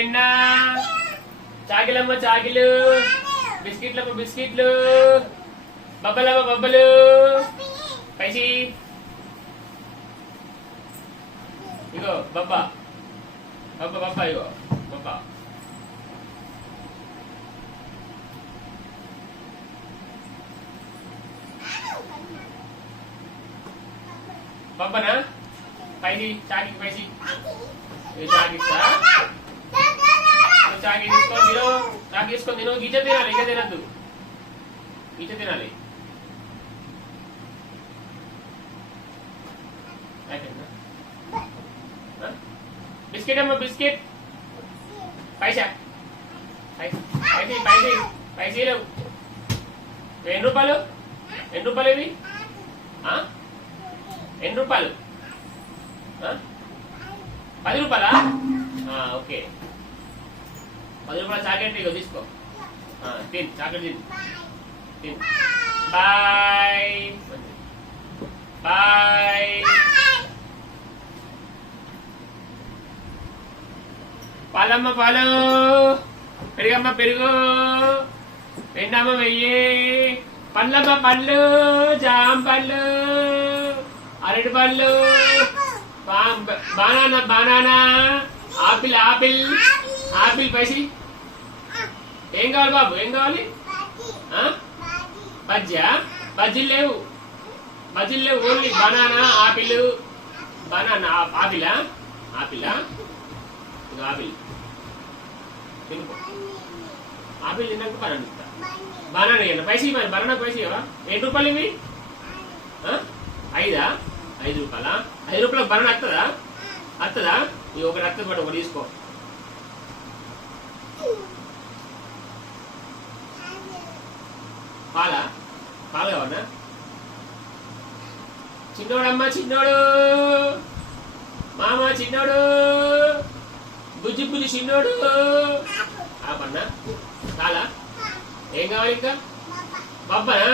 వెన్న చాకిలమ్మ చాకిలు బిస్కెట్లమ్మ బిస్కెట్లు బబ్బలమ్మ బబ్బలు పైసి ఇగో బబ్బా బబ్బా బబ్బా ఇగో బబ్బా బబ్బనా పైసి చాకి పైసి చాకిస్తా చాకి తీసుకొని తిను చాకి తీసుకొని తిను గిచ్చ తినాలి ఇక తినద్దు గిచ్చ తినాలి బిస్కెట్ అమ్మ బిస్కెట్ పైసా పైసీ పైసీ పైసీలు ఎన్ని రూపాయలు ఇవి ఎన్ని రూపాయలు 10 రూపాయలా ఓకే 10 రూపాయల చాక్లెట్ ఇగో తీసుకో తిన్ చాక్లెట్ తిన్ బాయ్ బాయ్ పాలమ్మ పాలు పెరుగమ్మ పెరుగు వెండమ్మ వెయ్యి పండ్లమ్మ పండ్లు జామ పండ్లు అరటి పండ్లు banana banana apple apple apple పైసి ఏం కావాలి బాబు ఏం కావాలి బజ్జా బజ్జీలు లేవు ఓన్లీ బనానా ఆపిల్ బనానా ఆపిలా ఆపిలా ఇది ఆపిల్ తినుకో ఆపిల్ తిన్నాక బనానా ఇస్తా బనానా ఇవ్వండి పైసి మరి బనానా పైసి ఇవ్వవా 8 రూపాయలు ఇవి 5 రూపాయలా 5 రూపాయలకు బనానా వస్తుందా ఇది ఒకటి వస్తుంది పట్టు ఒకటి తీసుకో పాలు కావన్నా చిన్నోడమ్మా చిన్నోడు మామ చిన్నోడు బుజ్జి బుజ్జి చిన్నోడు ఆపన్నా చాలా ఏం కావాలి ఇంకా బబ్బనా